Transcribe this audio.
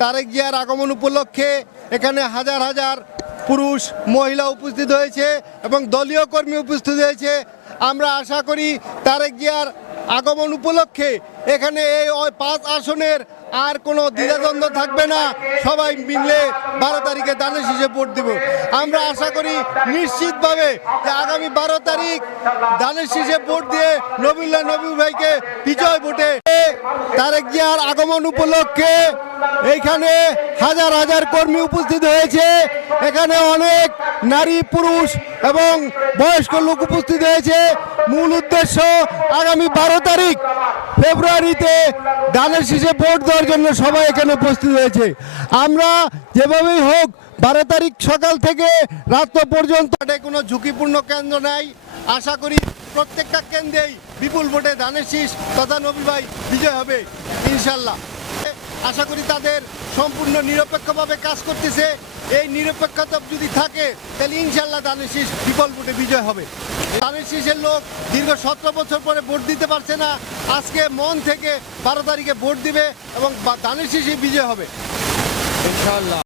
তারেক জিয়ার আগমন উপলক্ষে এখানে হাজার হাজার পুরুষ, মহিলা উপস্থিত হয়েছে এবং দলীয় কর্মী উপস্থিত হয়েছে। আমরা আশা করি তারেক জিয়ার আগমন উপলক্ষে এখানে এই পাঁচ আসনের আর কোনো দ্বিধাদ্বন্দ্ব থাকবে না। সবাই মিলে বারো তারিখে দানের শীষে ভোট দেব। আমরা আশা করি নিশ্চিতভাবে যে আগামী বারো তারিখ দানের শীষে ভোট দিয়ে নবীল্লা নবী ভাইকে বিজয় ভোটে তারেক জিয়ার আগমন উপলক্ষে এইখানে হাজার হাজার কর্মী উপস্থিত হয়েছে। এখানে অনেক নারী, পুরুষ এবং বয়স্ক লোক উপস্থিত হয়েছে। মূল উদ্দেশ্য আগামী বারো তারিখ ফেব্রুয়ারিতে ধানের শীষে ভোট দেওয়ার জন্য সবাই এখানে উপস্থিত হয়েছে। আমরা যেভাবেই হোক বারো তারিখ সকাল থেকে রাত পর্যন্ত কোনো ঝুঁকিপূর্ণ কেন্দ্র নাই। আশা করি প্রত্যেকটা কেন্দ্রেই বিপুল ভোটে ধানের শীষ তথা নবী ভাই বিজয় হবে, ইনশাল্লাহ। আশা করি তাদের সম্পূর্ণ নিরপেক্ষভাবে কাজ করতেছে। এই নিরপেক্ষতা যদি থাকে, তাহলে ইনশাল্লাহ দানের শীষ বিপুল ভোটে বিজয় হবে। দানের শীষের লোক দীর্ঘ সতেরো বছর পরে ভোট দিতে পারছে না। আজকে মন থেকে বারো তারিখে ভোট দিবে এবং দানের শীষে বিজয় হবে। ইনশাল্লাহ।